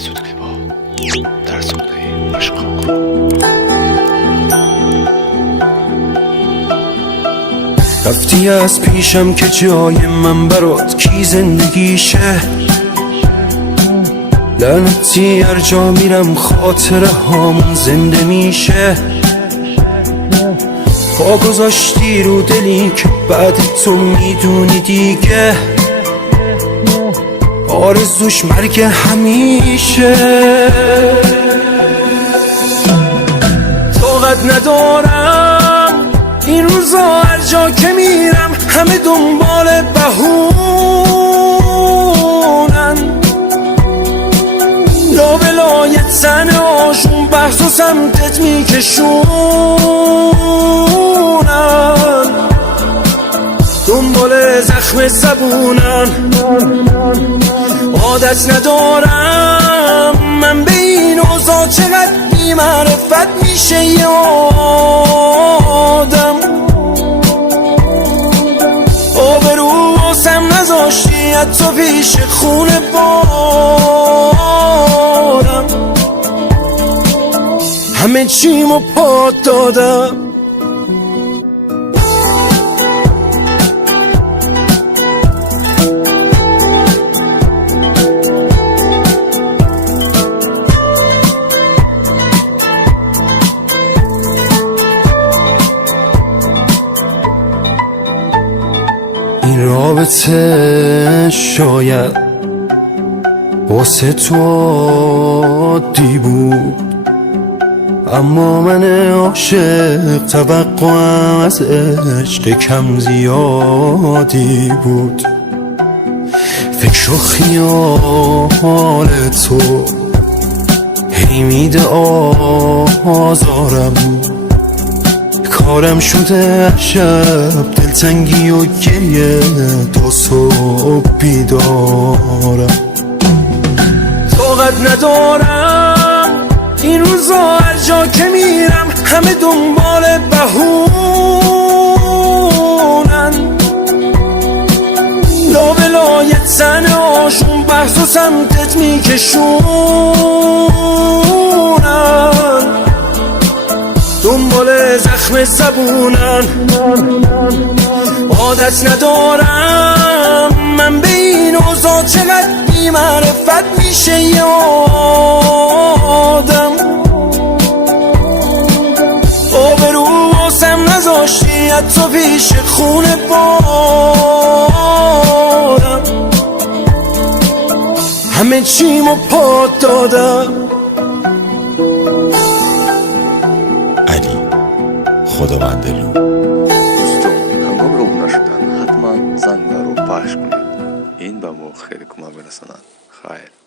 سودقی با در سودقی عشقا رفتی از پیشم که جای من برات کی زندگیشه، لعنتی هر جا میرم خاطره هامون زنده میشه. پا گذاشتی رو دلی که بعد تو میدونی دیگه آرزوش مرگ همیشه. طاقت ندارم این روزا هر جا که میرم همه دنبال بهونن، لا ولایت زن آشون بحث و سمتت میکشونن، دنبال زخم زبونن. عادت ندارم من به این اوضاع چقدر بی معرفت میشه یه آدم. آبرو واسم نذاشتی حتی پیش خونه بارم، همه چیمو پات دادم. این رابطه شاید واسه تو عادی بود، اما من عاشق توقعم از عشق کم زیادی بود. فکر و خیال تو هی میده آزارم، کارم شده شب دلتنگی و گریه تا صبح بیدارم. طاقت ندارم این روزا هر جا که میرم همه دنبال بهونن، لا ولایت زن آشون بحث و سمتت میکشونن، دنبال زخم زبونن. عادت ندارم من به این اوضاع چقدر بی معرفت میشه یه آدم. آبرو واسم نذاشتی حتی پیش خونه بارم، همه چیمو پات دادم. خداوندلو دوستان هنگام روبنا شدن حتما زنگ رو پخش کنید، این به ما خیلی کمک می‌رساند. خیر.